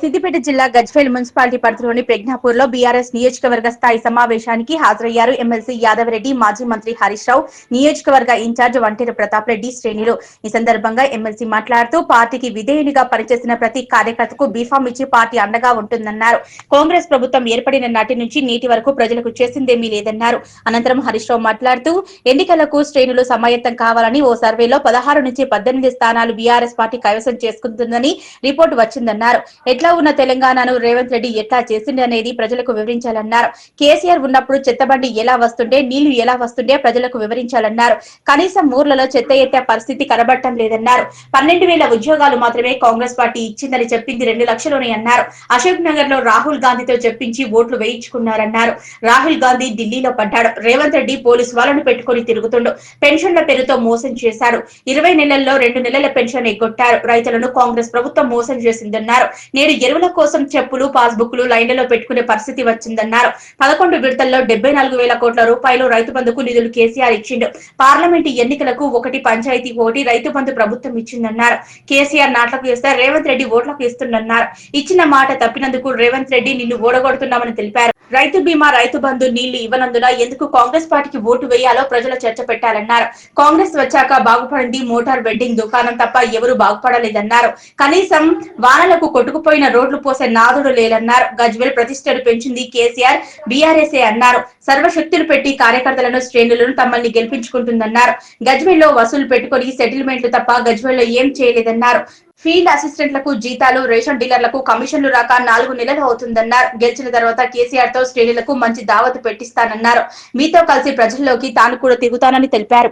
సిద్దిపేట జిల్లా గజ్వేల్ మున్సిపాలిటీ పరిధిలోని ప్రజ్ఞాపూర్లో బీఆర్ఎస్ నియోజకవర్గ స్థాయి సమావేశానికి హాజరయ్యారు ఎమ్మెల్సీ యాదవరెడ్డి, మాజీ మంత్రి హరీష్ రావు, నియోజకవర్గ ఇన్ఛార్జ్ వంటేరు ప్రతాప్ రెడ్డి శ్రేణులు. ఈ సందర్భంగా ఎమ్మెల్సీ మాట్లాడుతూ పార్టీకి విధేయునిగా పనిచేసిన ప్రతి కార్యకర్తకు బీఫామ్ ఇచ్చి పార్టీ అండగా ఉంటుందన్నారు. కాంగ్రెస్ ప్రభుత్వం ఏర్పడిన నాటి నుంచి నేటి వరకు ప్రజలకు చేసిందేమీ లేదన్నారు. అనంతరం హరీష్ రావు మాట్లాడుతూ ఎన్నికలకు శ్రేణులు సమాయత్తం కావాలని ఓ సర్వేలో 16 నుంచి 18 స్థానాలు బీఆర్ఎస్ పార్టీ కైవసం చేసుకుంటుందని రిపోర్టు వచ్చిందన్నారు. ఎట్లా ఉన్న తెలంగాణను రేవంత్ రెడ్డి ఎట్లా చేసింది అనేది ప్రజలకు వివరించాలన్నారు. కేసీఆర్ ఉన్నప్పుడు చెత్తబండి ఎలా వస్తుండే, నీళ్లు ఎలా వస్తుండే ప్రజలకు వివరించాలన్నారు. కనీసం ఊర్లలో చెత్త ఎత్తే పరిస్థితి కనబడటం లేదన్నారు. 12,000 ఉద్యోగాలు మాత్రమే కాంగ్రెస్ పార్టీ ఇచ్చిందని చెప్పింది 2 లక్షలని అన్నారు. అశోక్ నగర్ లో రాహుల్ గాంధీతో చెప్పించి ఓట్లు వేయించుకున్నారన్నారు. రాహుల్ గాంధీ ఢిల్లీలో పడ్డాడు. రేవంత్ రెడ్డి పోలీసు వాళ్ళను పెట్టుకుని తిరుగుతుండు. పెన్షన్ల పేరుతో మోసం చేశాడు. 20 నెలల్లో 2 నెలల పెన్షన్ ఎగ్గొట్టారు. రైతులను కాంగ్రెస్ ప్రభుత్వం మోసం చేసిందన్నారు. నేడు ఎరువుల కోసం చెప్పులు, పాస్బుక్లు లైన్లలో పెట్టుకునే పరిస్థితి వచ్చిందన్నారు. 11 విడతల్లో 74,000 కోట్ల రూపాయలు రైతు బంధుకు నిధులు కేసీఆర్ ఇచ్చిండు. పార్లమెంటు ఎన్నికలకు 1 పంచాయతీ 1 రైతు బంధు ప్రభుత్వం ఇచ్చిందన్నారు. కేసీఆర్ నాట్లకు వేస్తే రేవంత్ రెడ్డి ఓట్లకు ఇస్తున్నారు. ఇచ్చిన మాట తప్పినందుకు రేవంత్ రెడ్డి నిన్ను ఓడగొడుతున్నామని తెలిపారు. రైతు బీమా, రైతు బంధు నీళ్లు ఇవ్వనందున ఎందుకు కాంగ్రెస్ పార్టీకి ఓటు వేయాలో ప్రజల చర్చ పెట్టాలన్నారు. కాంగ్రెస్ వచ్చాక బాగుపడింది మోటార్ వెడ్డింగ్ దుకాణం తప్ప ఎవరు బాగుపడలేదన్నారు. కనీసం వానలకు కొట్టుకుపోయిన రోడ్లు పోసే నాదుడు లేదన్నారు. గజ్వేల్ ప్రతిష్టను పెంచింది కేసీఆర్, బీఆర్ఎస్ఏ అన్నారు. సర్వశక్తులు పెట్టి కార్యకర్తలను, శ్రేణులను తమల్ని గెలిపించుకుంటుందన్నారు. గజ్వేల్ లో వసూలు పెట్టుకుని సెటిల్మెంట్లు తప్ప గజ్వేల్ లో ఏం చేయలేదన్నారు. ఫీల్డ్ అసిస్టెంట్లకు జీతాలు, రేషన్ డీలర్లకు కమిషన్లు రాక 4 నెలలు అవుతుందన్నారు. గెలిచిన తర్వాత కేసీఆర్ తో శ్రేణులకు మంచి దావతు పెట్టిస్తానన్నారు. మీతో కలిసి ప్రజల్లోకి తాను కూడా తిరుగుతానని తెలిపారు.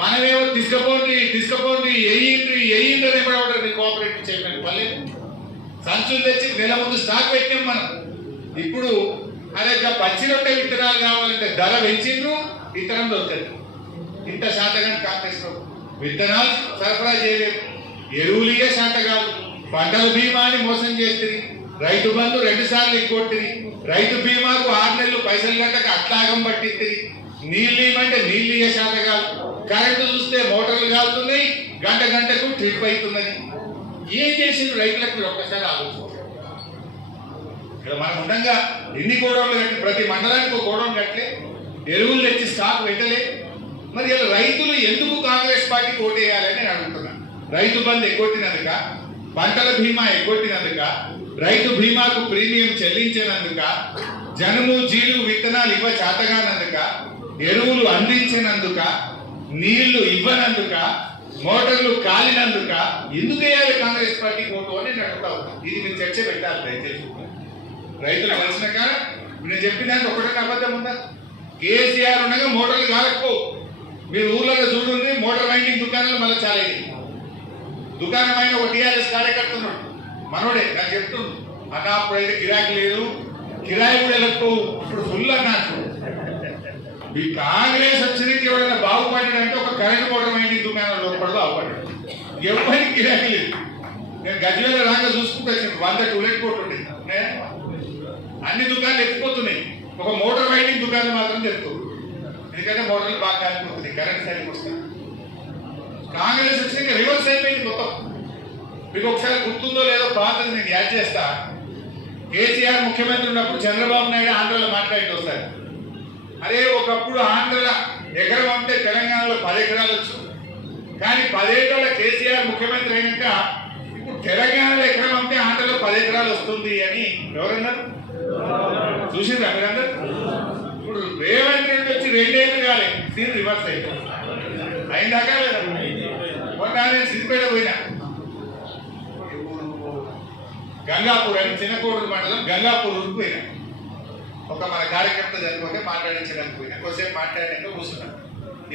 మనమేమో తీసుకపోండి ఎయ్యిందని కోఆపరేటివ్ చేయమని పర్లేదు. సంచులు తెచ్చి నెల ముందు స్టాక్ పెట్టాం మనం. ఇప్పుడు అదే పచ్చి రొట్టె విత్తనాలు కావాలంటే ధర పెంచిండ్రు, విత్తనం దొరుకుతుంది. ఇంత శాతగా కాంగ్రెస్ విత్తనాలు సరఫరా చేయలేదు, ఎరువులిగే శాత కాదు, పంటల బీమాని మోసం చేస్తుంది, రైతు బంధు 2 సార్లు ఎగ్గొట్టింది, రైతు బీమాకు 6 నెలలు పైసలు కట్టక అట్లాగం పట్టింది, నీళ్ళు ఇవ్వమంటే నీళ్ళు ఇయ్యే శాత కాదు, కరెంటు చూస్తే మోటార్లు కాలుతున్నాయి, గంటకు ట్రిప్ అవుతున్నది. ఏం చేసింది రైతులకు ఒక్కసారి ఆలోచన. ఇక్కడ మనం ఉండగా ఎన్ని గోడౌన్లు కట్టి, ప్రతి మండలానికి ఒక గోడౌన్ కట్టలే, ఎరువులు తెచ్చి స్టాక్ పెట్టలే. మరి ఇలా రైతులు ఎందుకు కాంగ్రెస్ పార్టీకి ఓటేయాలని నేను అడుగుతున్నాను. రైతు బంధు ఎగ్గొట్టినందుక, పంటల బీమా ఎగ్గొట్టినందుక, రైతు బీమాకు ప్రీమియం చెల్లించినందుక, జనుము జీలు విత్తనాలు ఇవ్వ చేతగానందుక, ఎరువులు అందించినందుక, నీళ్లు ఇవ్వనందుక, మోటార్లు కాలినందుక ఎందుకు వేయాలి కాంగ్రెస్ పార్టీకి ఓటు అని నేను అడుగుతా ఉన్నాను. ఇది మీరు చర్చ పెట్టాలి దయచేసి. రైతులు కలిసిన కాడ నేను చెప్పినాక ఒకటే అబద్ధం ఉందా? కేసీఆర్ ఉండగా మోటార్లు కాలకపో. మీరు ఊర్లలో చూడండి, మోటార్ వైండింగ్ దుకాణాలు మళ్ళీ చాలా దుకాణం అయిన ఒక టీఆర్ఎస్ కార్యకర్త ఉన్నాడు, మనోడే నాకు చెప్తుంది. అన్నా అప్పుడైతే కిరాకి లేదు, కిరాయి కూడా వెళ్ళకపో, ఇప్పుడు ఫుల్ అన్నట్టు. ఈ కాంగ్రెస్ వచ్చినకి ఎవరైనా బాగుపడ్డాడంటే ఒక కరెంట్ మోటార్ వైండింగ్ దుకాణంలో లోపల బాగుపడ్డాడు. ఎవరికి కిరాకి లేదు. నేను గజ్వేల్ రాగా చూసుకుంటూ వచ్చింది, 100 టూలెట్ కోట్ ఉండేది. అన్ని దుకాణాలు ఎత్తిపోతున్నాయి, ఒక మోటార్ వైండింగ్ దుకాణం మాత్రం తెస్తుంది. ఎందుకంటే మోటార్లు బాగా కాలిపోతుంది, కరెంట్ సైడ్కి వస్తుంది. కాంగ్రెస్ వచ్చినాక రివర్స్ అయిపోయింది మొత్తం. మీకు ఒకసారి గుర్తుందో లేదో పాతది నేను యాడ్ చేస్తా. కేసీఆర్ ముఖ్యమంత్రి ఉన్నప్పుడు చంద్రబాబు నాయుడు ఆంధ్రలో మాట్లాడి వస్తారు. అదే ఒకప్పుడు ఆంధ్రలో ఎకరం అంటే తెలంగాణలో 10 ఎకరాలు వచ్చు, కానీ 10 ఏళ్ళ కేసీఆర్ ముఖ్యమంత్రి అయినాక ఇప్పుడు తెలంగాణలో ఎకరం అంటే ఆంధ్రలో 10 ఎకరాలు వస్తుంది అని ఎవరన్నారు? చూసిండ్రా మీరందరూ? ఇప్పుడు రేవంత్ రెడ్డి వచ్చి 2 ఏళ్ళు కాలే, సీన్ రివర్స్ అయిపోయింది. అయిందాకా లేదా? మొన్న నేను సిద్దిపేట పోయినా, గంగాపూర్ అని చిన్నకోడూరు మండలం గంగాపూర్ ఊరికి పోయినా. ఒక మన కార్యకర్త చనిపోతే మాట్లాడించడానికి పోయినా. కొద్దిసేపు మాట్లాడినాక కూర్చున్నాను.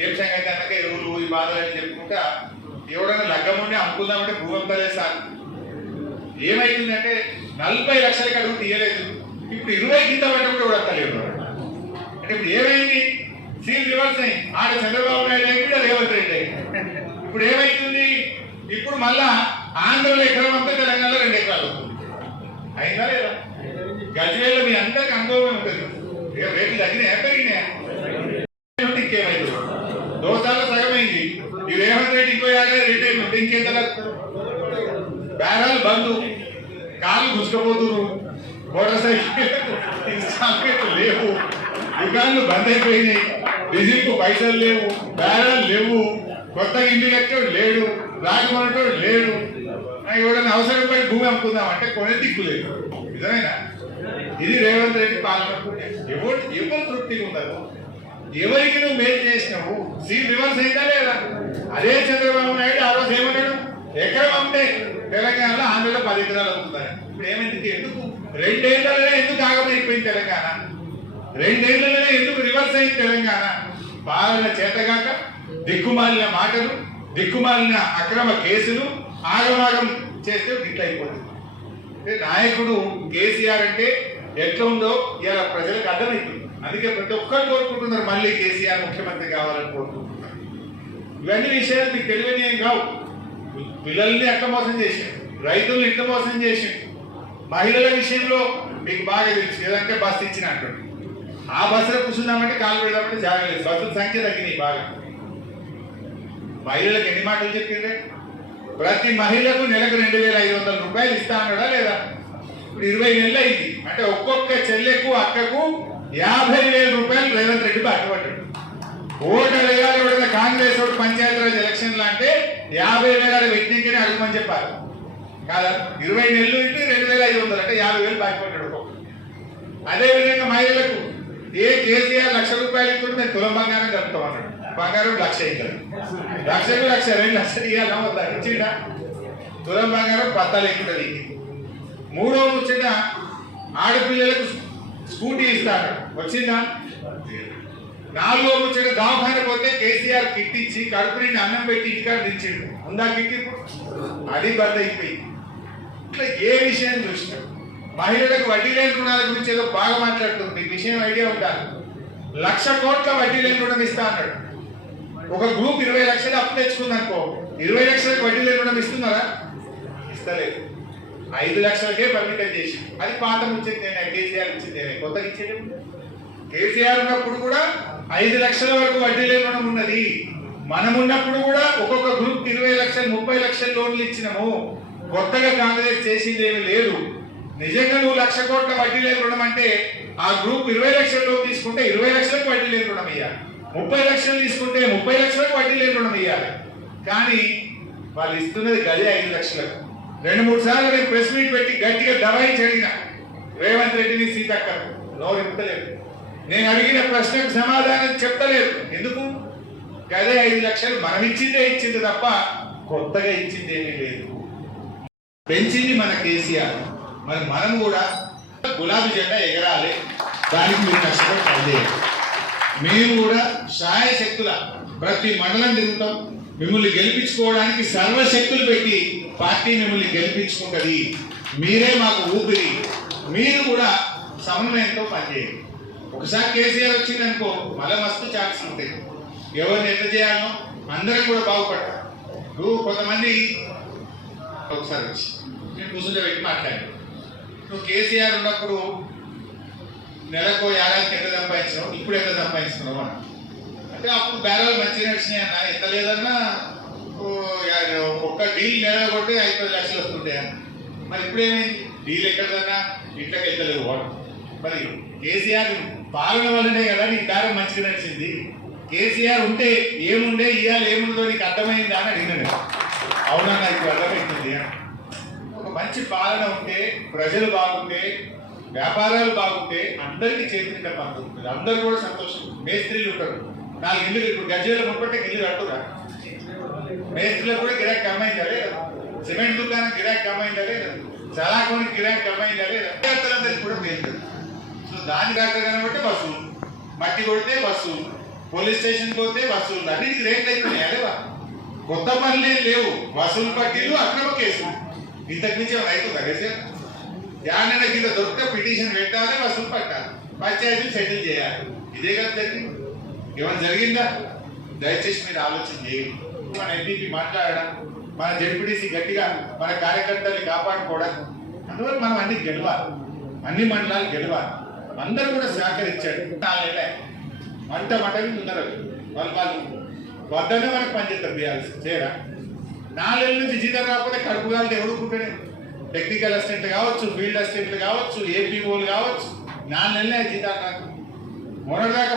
ఏం సంగతి అన్నాక ఎరువులు ఈ బాధలు అని చెప్పుకుంటా, ఎవడైనా లగ్గం ఉండి అమ్ముకుందామంటే భూగంపలే సార్. ఏమైతుందంటే 40 లక్షలకి అడుగు తీయలేదు, ఇప్పుడు 20 కింద పడ్డప్పుడు కూడా వస్తలేదు. అంటే ఇప్పుడు ఏమైంది? సీన్ రివర్స్ అయింది. ఆడ చంద్రబాబు నాయుడు అయింది, రేవంత్ రెడ్డి అయింది. ఇప్పుడు ఏమైతుంది? ఇప్పుడు మళ్ళా ఆంధ్రలో ఎకరం అంతా తెలంగాణలో 2 ఎకరాలు అయిందా లేదా? గజ్వేల్లో మీ అందరికి అనుభవం ఉంటుంది. రేట్లు తగ్గినాయా పెరిగినాయా? ఇంకేమైంది? దోశ ఎన్నికలకు బేరాలు బంధు కాళ్ళు గుసుకపోతున్నారు, మోటార్ సైకిల్ లేవు, దుకాణాలు బంద్ అయిపోయినాయి, డీజిల్కు పైసలు లేవు, బేరాలు లేవు, కొత్తగా ఇంటి కట్టేవాడు లేడు, రాజమన్నటోడు లేడు, ఎవడన్నా అవసరం పడి భూమి అమ్ముకుందాం అంటే కొనే దిక్కు లేదు. నిజమేనా? ఇది రేవంత్ రెడ్డి పాలన. ఎవరు తృప్తిగా ఉన్నారు? ఎవరికి నువ్వు మేలు చేసినావు? సీన్ రివర్స్ అయిందా లేదా? అదే చంద్రబాబు నాయుడు ఆ రోజు ఏమన్నాడు? ఎకరం అమ్మితే తెలంగాణలో ఆంధ్రలో 10 ఎకరాలు అవుతున్నాయి. ఇప్పుడు ఏమైంది? ఎందుకు 2 ఏళ్లలోనే ఎందుకు ఆగమైపోయింది తెలంగాణ? 2 ఏళ్లలోనే ఎందుకు రివర్స్ అయింది తెలంగాణ? పాలన చేతగాక దిక్కుమాలిన మాటలు, దిక్కుమాలిన అక్రమ కేసులు, ఆగమాగం చేస్తే గిట్ల అయిపోతుంది. నాయకుడు కేసీఆర్ అంటే ఎట్లా ఉందో ఇలా ప్రజలకు అర్థమైంది. అందుకే ప్రతి ఒక్కరు కోరుకుంటున్నారు మళ్ళీ కేసీఆర్ ముఖ్యమంత్రి కావాలని కోరుకుంటున్నారు. ఇవన్నీ విషయాలు మీకు తెలియని ఏం కావు. పిల్లల్ని ఎట్లా మోసం చేసిండు, రైతుల్ని ఎట్లా మోసం చేసిండు, మహిళల విషయంలో మీకు బాగా తెలుసు. ఏదంటే బస్సు ఇచ్చిన అంటాడు, ఆ బస్సులో కూర్చుందామంటే కాలు పెడదామంటే జాగలేదు. బస్సుల సంఖ్య తగ్గినాయి బాగా. మహిళలకు ఎన్ని మాటలు చెప్పిండే? ప్రతి మహిళకు నెలకు 2,500 రూపాయలు ఇస్తా అన్నాడా లేదా? ఇప్పుడు 20 నెలలు అయింది అంటే ఒక్కొక్క చెల్లెకు అక్కకు 50,000 రూపాయలు రేవంత్ రెడ్డి పట్టుబట్టాడు. ఓటు అడగాలి ఎవడైనా కాంగ్రెస్ ఓటు పంచాయతీరాజ్ ఎలక్షన్లు అంటే 50,000 వ్యక్తికి అడగమని చెప్పాలి కాదా? 20 నెలలు ఇంటూ 2,500 అంటే 50,000 పట్టుబట్టాడు ఒక్కొక్క. అదేవిధంగా మహిళలకు కేసీఆర్ 1,00,000 రూపాయలు ఇస్తుంటే మేము తులం బంగారం కలుపుతామన్నాడు. బంగారం 1,00,000 అవుతుంది, 1,00,000 1,00,000 2 లక్షలు ఇవ్వాలా వద్దా? ఇచ్చిండా? తులం బంగారం 10,000 ఎక్కుతుంది. మూడో ముచ్చట ఆడపిల్లలకు స్కూటీ ఇస్తాడు, వచ్చిందా? నాలుగో ముచ్చట దవాఖాన పోతే కేసీఆర్ కిట్ ఇచ్చి కడుపు నిండి అన్నం పెట్టి ఇంటికాడ దించిండు. ఉందా కిట్? అది బంద్ అయిపోయింది. ఇట్లా ఏ విషయం చూసినా మహిళలకు వడ్డీ లేని రుణాల గురించి ఏదో బాగా మాట్లాడుతుంది. ఈ విషయం ఐడియా ఉండాలి. 1,00,000 కోట్ల వడ్డీ లేని రుణం ఇస్తా అన్నాడు. ఒక గ్రూప్ 20 లక్షలు అప్పు తెచ్చుకుందనుకో, 20 లక్షలకు వడ్డీ లేని రుణం ఇస్తున్నారా? ఇస్తలేదు. 5 లక్షలకే పరిమితం చేసి, అది పాత ముచ్చిందేనే, కేసీఆర్ ఇచ్చిందేనే, కొత్తగా ఇచ్చేది. కేసీఆర్ ఉన్నప్పుడు కూడా 5 లక్షల వరకు వడ్డీ లేని రుణం ఉన్నది. మనం ఉన్నప్పుడు కూడా ఒక్కొక్క గ్రూప్ 20 లక్షలు 30 లక్షల లోన్లు ఇచ్చినాము. కొత్తగా కాంగ్రెస్ చేసింది ఏమీ లేదు. నిజంగా నువ్వు 1,00,000 కోట్ల వడ్డీ లేని రుణం అంటే ఆ గ్రూప్ 20 లక్షల లోన్ తీసుకుంటే 20 లక్షలకు వడ్డీ లేని రుణం ఇవ్వాలి, 30 లక్షలు తీసుకుంటే 30 లక్షలకు వడ్డీ లేని రుణం ఇవ్వాలి. కానీ వాళ్ళు ఇస్తున్నది గదే 5 లక్షలకు. 2-3 సార్లు నేను ప్రెస్ మీట్ పెట్టి గట్టిగా దబాయించి అడిగిన రేవంత్ రెడ్డిని, సీతక్క నోరు ఇప్పలేదు. నేను అడిగిన ప్రశ్నకు సమాధానం చెప్తలేదు. ఎందుకు? గదే 5 లక్షలు మనం ఇచ్చింది తప్ప కొత్తగా ఇచ్చింది ఏమీ లేదు. పెంచింది మన కేసీఆర్. మరి మనం కూడా గులాబీ జెండా ఎగరాలి, దానికి మీరు కష్టపడి పనిచేయాలి. మేము కూడా శాయశక్తుల ప్రతి మండలం తిరుగుతాం. మిమ్మల్ని గెలిపించుకోవడానికి సర్వశక్తులు పెట్టి పార్టీ మిమ్మల్ని గెలిపించుకుంటుంది. మీరే మాకు ఊపిరి. మీరు కూడా సమన్వయంతో పనిచేయండి. ఒకసారి కేసీఆర్ వచ్చిందనుకో మళ్ళీ మస్తు ఛాన్స్ ఉంటాయి. ఎవరిని ఎంత చేయాలో అందరం కూడా బాగుపడతారు. నువ్వు కొంతమంది ఒకసారి వచ్చి నేను కూర్చుంటే పెట్టి మాట్లాడాను. నువ్వు కేసీఆర్ ఉన్నప్పుడు నెలకు ఏడాదికి ఎంత సంపాదించినావు, ఇప్పుడు ఎంత సంపాదించుకున్నావు అని అంటే అప్పుడు బేరాలు మంచిగా నడిచినాయి అన్న. ఎంత లేదన్నా ఒక్క డీల్ నెల కొట్టి 5-10 లక్షలు వస్తుంటాయి అన్న. మరి ఇప్పుడేమైంది? డీల్ ఎక్కడదన్నా ఇంట్లోకి వెళ్తలేవు వాడు. మరి కేసీఆర్ పాలన వల్లనే కదా నీకు దారం మంచిగా నడిచింది. కేసీఆర్ ఉంటే ఏముండే, ఇవాళ ఏముందో నీకు అర్థమైందా అని అడిగినాను. అవునా, నాకు అర్థమవుతుంది. ఒక మంచి పాలన ఉంటే, ప్రజలు బాగుంటే, వ్యాపారాలు బాగుంటే అందరికీ చేతిగా పంపుతుంది. అందరూ కూడా సంతోషం. మేస్త్రీలు ఉంటారు, 4 ఇల్లు ఇప్పుడు గజ్జల ముప్పటే ఇల్లు కట్టురా. మేస్త్రీలకు కూడా గిరాకీ కమ్మైందా లేదా? సిమెంట్ దుకాణం గిరాకీ కమ్మైందా లేదా? చలాకోనికి గిరాకీ కమ్మైందా లేదా? అందరికి కూడా మేస్తుంది. సో దాని కాక కనబట్టి వసూలు, మట్టి కొడితే వసూలు, పోలీస్ స్టేషన్ పోతే వసూలు, అన్నిటికి రేట్లు అయిపోయినాయి. అదేవా కొత్త పనులే లేవు. వసూలు పట్టీలు, అక్రమ కేసులు, ఇంతకు మించి అవుతుందా? కేసీఆర్ యాడైనా కింద దొరికితే పిటిషన్ పెట్టాలి, వసూలు పట్టాలి, పంచాయతీలు సెటిల్ చేయాలి. ఇదే కదా జరిగింది. ఏమైనా జరిగిందా? దయచేసి మీరు ఆలోచన చేయండి. మన ఎంపీపీ మాట్లాడడం, మన జడ్పీటీసీ గట్టిగా మన కార్యకర్తల్ని కాపాడుకోవడం. అందువల్ల మనం అన్ని గెలవాలి, అన్ని మండలాలు గెలవాలి. అందరూ కూడా సహకరించాడు. 4 ఏళ్ళే మంటవి ఉన్నారు వాళ్ళు వద్దనే మనకు పనిచేస్తారు. బీఆర్ఎస్ చేయరా? 4 నెలల నుంచి జీతం రాకపోతే కడుపు కాలితే ఎవడుకుంటాడే? టెక్నికల్ అసిస్టెంట్లు కావచ్చు, ఫీల్డ్ అసిస్టెంట్లు కావచ్చు, ఏపీఓలు కావచ్చు, 4 నెలలే జీతాలు రాక మొన్నటిదాకా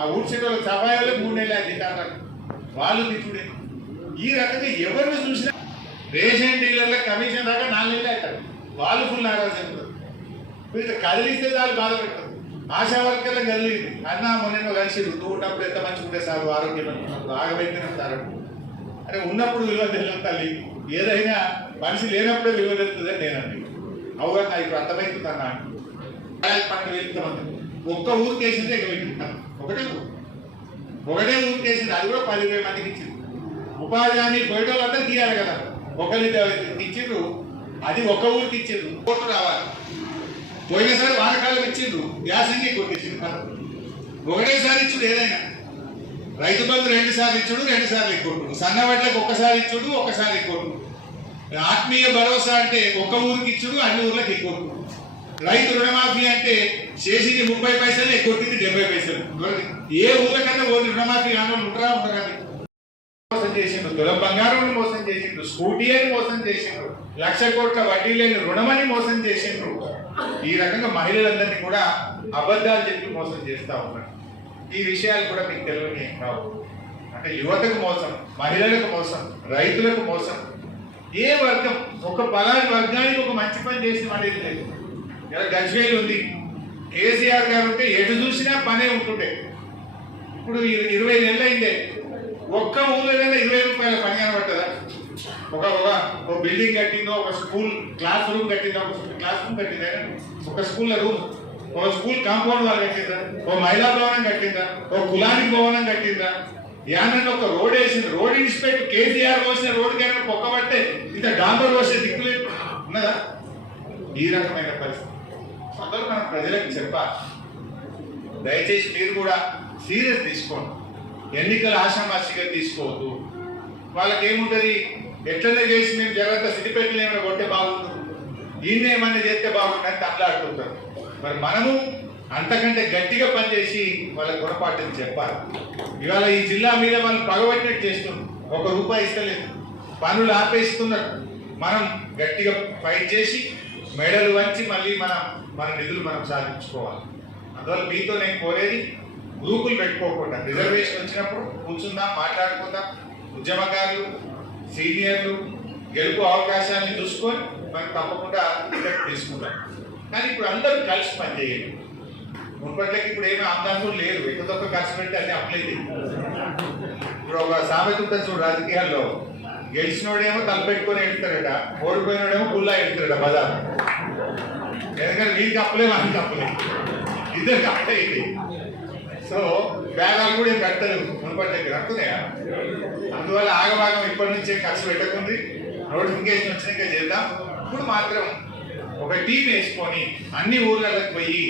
ఆ ఊడ్చేట వాళ్ళ సఫాయిలో 3 నెలలే జీతాలు రాక వాళ్ళు తిట్టుడే. ఈ రకంగా ఎవరిని చూసినా రేషన్ డీలర్ల కమిషన్ దాకా 4 నెలలే అవుతారు. వాళ్ళు ఫుల్ నారాజు అవుతారు. వీళ్ళు కదిలిస్తే వాళ్ళు బాధ పెట్టారు. ఆశా వర్కర్లకు కదిలింది అన్న మొన్న కలిసి ఉన్నప్పుడు ఎంత మంచిగా ఉంటే సార్ ఆరోగ్యం ఆగబెట్టిన సార్ అంటే ఉన్నప్పుడు విలువ తెలియదు తల్లి, ఏదైనా మనిషి లేనప్పుడే విలువ తెలుస్తుందని నేనండి. అవుగా ఇప్పుడు అర్థమవుతుంది అన్న. 12,000 మంది ఒక్క ఊరికి వేసిందే పెట్టుకుంటాను. ఒకటే ఊరికి వేసింది, అది కూడా 10,000 మందికి ఇచ్చింది. ఉపాధి హామీ పోయేటోళ్ళంతా తీయాలి కదా, ఒకరికి ఇచ్చిండ్రు, అది ఒక్క ఊరికి ఇచ్చిండ్రు. కోట్లు రావాలి. పోయినసారి వానకాలం ఇచ్చిండ్రు, వ్యాసంగి కొట్టించింది. ఒకటేసారి ఇచ్చుడు ఏదైనా. రైతు బంధు 2 సార్లు ఇచ్చుడు, 2 సార్లు ఎక్కువ. సన్నవడ్లకు ఒక్కసారి ఇచ్చుడు, ఒక్కసారి ఎక్కువ. ఆత్మీయ భరోసా అంటే ఒక్క ఊరికి ఇచ్చుడు, అన్ని ఊర్లకు ఎక్కువ. రైతు రుణమాఫీ అంటే చేసింది 30 పైసలు, ఎక్కువట్టింది 70 పైసలు. ఏ ఊళ్ళకన్నా ఓన్లీ రుణమాఫీ కానీ ఉంటారా ఉంటారా? మోసం చేసిండు, తులం బంగారం మోసం చేసిండు, స్కూటీ అని మోసం చేసిండు, 1,00,000 కోట్ల వడ్డీ లేని రుణమని మోసం చేసిండ్రు. ఈ రకంగా మహిళలందరినీ కూడా అబద్ధాలు చెప్పి మోసం చేస్తూ ఉన్నారు. ఈ విషయాలు కూడా మీకు తెలియని ఏం కావు. అంటే యువతకు మోసం, మహిళలకు మోసం, రైతులకు మోసం. ఏ వర్గం ఒక పలాని వర్గానికి ఒక మంచి పని చేసిన అనేది లేదు. ఇలా గజ్వేల్ ఉంది, కేసీఆర్ గారు ఉంటే ఎటు చూసినా పనే ఉంటుండే. ఇప్పుడు 20 నెలలు అయిందే, ఒక్క ఊళ్ళోనైనా 20 రూపాయల పని కనబడుతుందా? ఒక బిల్డింగ్ కట్టిందో, ఒక స్కూల్ క్లాస్ రూమ్ కట్టిందా, ఒక స్కూల్ రూమ్, ఒక స్కూల్ కాంపౌండ్ వాళ్ళు కట్టిందా, ఒక మహిళా భవనం కట్టిందా, ఒక కులానికి భవనం కట్టిందా? యానన్న ఒక రోడ్ వేసింది. రోడ్ ఇన్స్పెక్ట్ కేసీఆర్ పోసిన రోడ్డు కన్నా పొక్కబట్టే ఇంత డాంబర్ పోసే దిక్కులేదు ఉన్నదా? ఈ రకమైన పరిస్థితి అందరూ మనం ప్రజలకు చెప్పాలి. దయచేసి మీరు కూడా సీరియస్ తీసుకోండి. ఎన్నికల ఆషామాషిగా తీసుకోవద్దు. వాళ్ళకి ఏముంటుంది, ఎట్లనే చేసి మేము జగంతా సిద్దిపేటలో ఏమైనా కొట్టే బాగుంటుంది, ఈయన ఏమైనా చేస్తే బాగుంటుందని తట్లాడుతుంటారు. మరి మనము అంతకంటే గట్టిగా పనిచేసి వాళ్ళ గుణపాఠం చెప్పాలి. ఇవాళ ఈ జిల్లా మీద వాళ్ళు పగబట్టినట్టు చేస్తున్నారు, ₹1 ఇస్తలేదు, పనులు ఆపేస్తున్నారు. మనం గట్టిగా ఫైట్ చేసి మెడలు వంచి మళ్ళీ మన నిధులు మనం సాధించుకోవాలి. అందువల్ల మీతో నేను కోరేది, గ్రూపులు పెట్టుకోకుండా రిజర్వేషన్ వచ్చినప్పుడు కూర్చుందాం, మాట్లాడుకుందాం. ఉద్యమకారులు, సీనియర్లు గెలుపు అవకాశాన్ని చూసుకొని మనం తప్పకుండా టికెట్ తీసుకుంటాం. కానీ ఇప్పుడు అందరూ కలిసి పనిచేయండి. మున్పట్లకి ఇప్పుడు ఏమీ ఆందోళన లేదు, ఎక్కువ ఖర్చు పెట్టి అన్ని అప్లై చేయండి. ఇప్పుడు ఒక సామెత ఉంటుంది చూడు రాజకీయాల్లో, గెలిచినోడేమో తలపెట్టుకొని ఎడతాడట, ఓడిపోయినోడేమో గుల్లా ఎడతాడట బజార్. ఎందుకంటే వీరికి అప్పులే వాళ్ళకి అప్పులే, ఇద్దరు కట్టయింది. సో బ్యాగాలు కూడా ఏం కట్టలేదు, మున్పట్లకి కట్టున్నాయా? అందువల్ల ఆగభాగం ఇప్పటి నుంచే ఖర్చు పెట్టకుంది. నోటిఫికేషన్ వచ్చినాక చేద్దాం. ఇప్పుడు మాత్రం ఒక టీం వేసుకొని అన్ని ఊర్లకు పోయి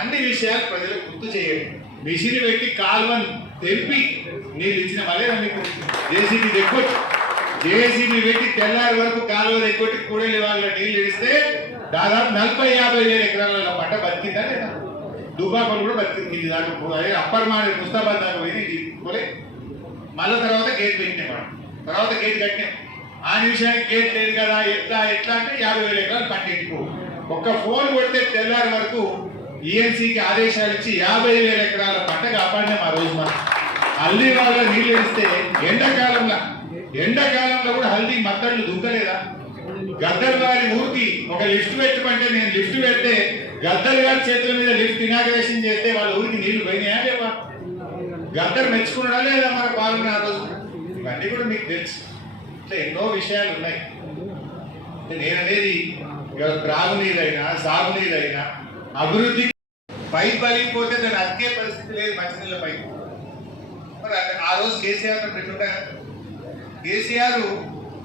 అన్ని విషయాలు ప్రజలకు గుర్తు చేయండి. మిషన్ పెట్టి కాలువను తెంపి నీళ్ళు ఇచ్చిన మళ్ళీ మీకు జేసీబీ ఎక్కువ జేసీబీ పెట్టి తెల్లారి వరకు కాలువ ఎక్కువ కూడలి వాళ్ళ నీళ్ళు ఇడిస్తే దాదాపు 40-50 వేల ఎకరాల పంట బతికిందా లేదా? దుబాకలు కూడా బతికింది. దాకా అప్పర్ మాడి ముస్తాబాద్ దాకా పోయి మళ్ళీ తర్వాత గేట్ పెట్టినాం. తర్వాత గేట్ కట్టినాం. ఆ నిమిషానికి గేట్ లేదు కదా, ఎట్లా అంటే 50,000 ఎకరాలు పంట ఇంటికి ఒక్క ఫోన్ కొడితే తెల్లారి వరకు ఈఎన్సీకి ఆదేశాలు ఇచ్చి 50,000 ఎకరాల పంట కాపాడినాం. ఆ రోజు మనం హల్దీ వాళ్ళ నీళ్ళు ఇస్తే ఎండాకాలంలో కూడా హల్దీ మత్తళ్ళు దుంకలేదా? గద్దర్ గారి ఊరికి ఒక లిఫ్ట్ పెట్టమంటే నేను లిఫ్ట్ పెడితే గద్దర్ గారి చేతుల మీద లిఫ్ట్ ఇనాగ్రేషన్ చేస్తే వాళ్ళ ఊరికి నీళ్లు పోయినాయా లేవా? గద్దర్ మెచ్చుకున్నాడా లేదా మన పాలన ఆ రోజు? ఇవన్నీ కూడా మీకు తెలుసు. ఇట్లా ఎన్నో విషయాలు ఉన్నాయి. నేననేది త్రాగునీరైనా సాగునీరైనా అభివృద్ధి పైప్ పలిగిపోతే దాన్ని అతికే పరిస్థితి లేదు. మంచినీళ్ళ పైపు మరి ఆ రోజు కేసీఆర్ పెట్టుంటా. కేసీఆర్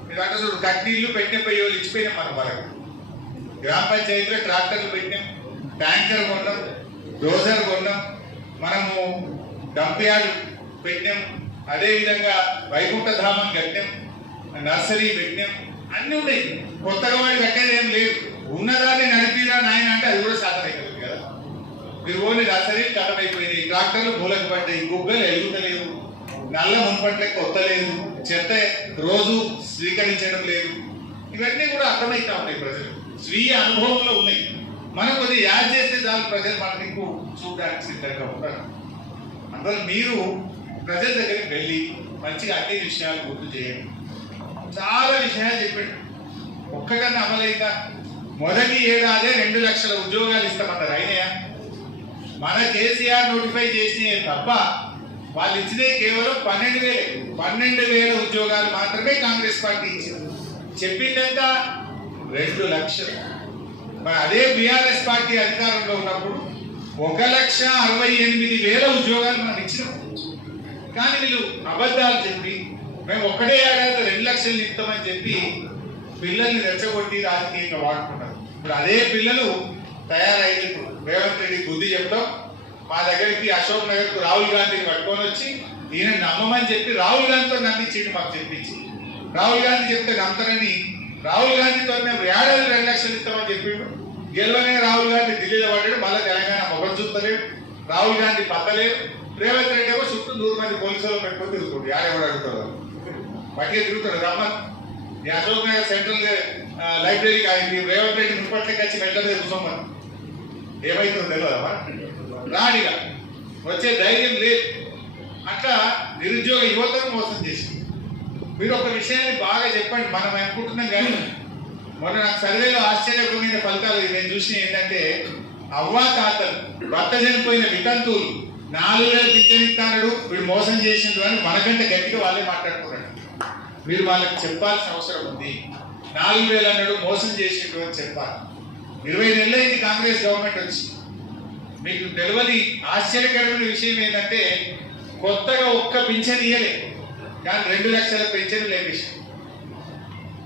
మీరు అంటే చూడు, కట్నీళ్ళు పెట్టినపోయి వాళ్ళు ఇచ్చిపోయినాం. మనం వాళ్ళకి గ్రామ పంచాయతీలో ట్రాక్టర్లు పెట్టినాం, ట్యాంకర్ కొన్నాం, డోజర్ కొన్నాం, మనము డంప్ యార్డ్ పెట్టినాం, అదేవిధంగా వైకుంఠధామం కట్టినాం, నర్సరీ పెట్టినాం. అన్నీ ఉన్నాయి. కొత్తగా వాడు కట్టేది ఏం లేదు. ఉన్నదాన్ని నడిపిరా నాయన అంటే అది కూడా శాతం అయిపోయింది కదా. మీరు ఓన్లీ నర్సరీ కట్టమైపోయింది, ట్రాక్టర్లు మూలకు పడ్డాయి, గుగ్గలు ఎలుగుతలేవు. నల్ల మున్పట్లే కొత్త లేదు, చెత్త రోజు స్వీకరించడం లేదు. ఇవన్నీ కూడా అర్థమవుతా ఉన్నాయి, ప్రజలు స్వీయ అనుభవంలో ఉన్నాయి. మనం కొద్దిగా యాడ్ చేస్తే దాని ప్రజలు మన మీకు చూడడానికి సిద్ధంగా ఉంటారు. అందువల్ల మీరు ప్రజల దగ్గరికి వెళ్ళి మంచిగా అన్ని విషయాలు గుర్తు చేయండి. చాలా విషయాలు చెప్పాడు, ఒక్కటన్నా అమలైందా? మొదటి ఏడాదే 2 లక్షల ఉద్యోగాలు ఇస్తామన్నారు, అయినాయా? మన కేసీఆర్ నోటిఫై చేసినవి తప్ప వాళ్ళు ఇచ్చినవి కేవలం 12,000 ఉద్యోగాలు మాత్రమే కాంగ్రెస్ పార్టీ ఇచ్చింది. చెప్పిందంట 2 లక్షలు. మరి అదే బీఆర్ఎస్ పార్టీ అధికారంలో ఉన్నప్పుడు 1,68,000 ఉద్యోగాలు మనం ఇచ్చినాం. కానీ వీళ్ళు అబద్ధాలు చెప్పి మేము ఒక్కడే ఏడాది 2 లక్షలు ఇస్తామని చెప్పి పిల్లల్ని రెచ్చగొట్టి రాజకీయంగా వాడుకుంటారు. ఇప్పుడు అదే పిల్లలు తయారైంది. ఇప్పుడు రేవంత్ రెడ్డి బుద్ధి చెప్తాం, మా దగ్గరికి అశోక్ నగర్కు రాహుల్ గాంధీని పట్టుకొని వచ్చి ఈయన నమ్మమని చెప్పి రాహుల్ గాంధీతో నమ్మించిండు, మాకు చెప్పించి. రాహుల్ గాంధీ చెప్తే నమ్మతారని రాహుల్ గాంధీతో మేము ఏడాది 2 లక్షలు ఇస్తామని చెప్పిండు. గెలవనే రాహుల్ గాంధీ ఢిల్లీలో పడ్డాడు, మళ్ళీ తెలంగాణ మొగం చూస్తలేడు, రాహుల్ గాంధీ పత్తలేడు. రేవంత్ రెడ్డి ఏమో చుట్టూ 100 మంది పోలీసులు పెట్టుకొని తిరుగుతుంది. ఎవరు అడుగుతారు, బట్టిగా తిరుగుతాడు. రమ్మని ఈ అశోక్ నగర్ సెంట్రల్ లైబ్రరీకి అయింది, రేవంత్ రెడ్డి మున్పట్లకి వచ్చి వెళ్ళలేదు కూర్చోమని. ఏమైతుందో తెలియదమ్మా, రాడిగా వచ్చే ధైర్యం లేదు. అట్లా నిరుద్యోగ యువతను మోసం చేసింది. మీరు ఒక విషయాన్ని బాగా చెప్పండి, మనం అనుకుంటున్నాం కానీ మొన్న నాకు సర్వేలో ఆశ్చర్యకరమైన ఫలితాలు నేను చూసిన ఏంటంటే, అవ్వా తాతలు భర్త చనిపోయిన వితంతువులు 4,000 పింఛన్ ఇస్తాడు, వీడు మోసం చేసిండు అని మనకంటే గట్టిగా వాళ్ళే మాట్లాడుకున్నాడు. మీరు వాళ్ళకి చెప్పాల్సిన అవసరం ఉంది. 4,000 అన్నాడు, మోసం చేసిండు అని చెప్పాలి. 20 నెలలైంది కాంగ్రెస్ గవర్నమెంట్ వచ్చి. మీకు తెలియని ఆశ్చర్యకరమైన విషయం ఏంటంటే, కొత్తగా ఒక్క పింఛన్ ఇయ్యలే, కానీ 2 లక్షల పెన్షన్ లేపేసింది.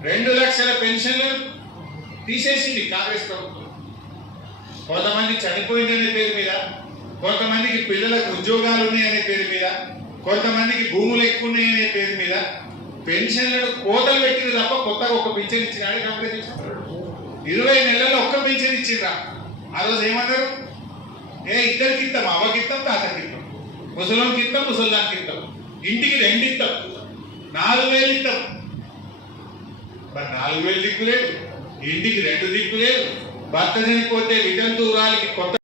2 లక్షల పెన్షన్లు తీసేసింది కాంగ్రెస్ ప్రభుత్వం. కొంతమంది చనిపోయిందనే పేరు మీద, కొంతమందికి పిల్లలకు ఉద్యోగాలు ఉన్నాయనే పేరు మీద, కొంతమందికి భూములు ఎక్కువ ఉన్నాయనే పేరు మీద పెన్షన్లను కోతలు పెట్టింది తప్ప కొత్తగా ఒక్క పింఛన్ ఇచ్చినాడు కాంగ్రెస్. 20 నెలల్లో ఒక్క పింఛన్ ఇచ్చిండ్రా. ఆ రోజు ఏమన్నారు, ఇద్దరికి ఇస్తాం, అవ్వకి ఇస్తాం, తాతకి ఇస్తాం, ముసలోకి ఇస్తాం, ముసల్దానికి ఇస్తాం, ఇంటికి 2 ఇస్తాం, 4,000 ఇస్తాం. మరి 4,000 దిక్కు లేదు, ఇంటికి 2 దిక్కు లేదు. భర్త చనిపోతే వితంతువురాలకి కొత్త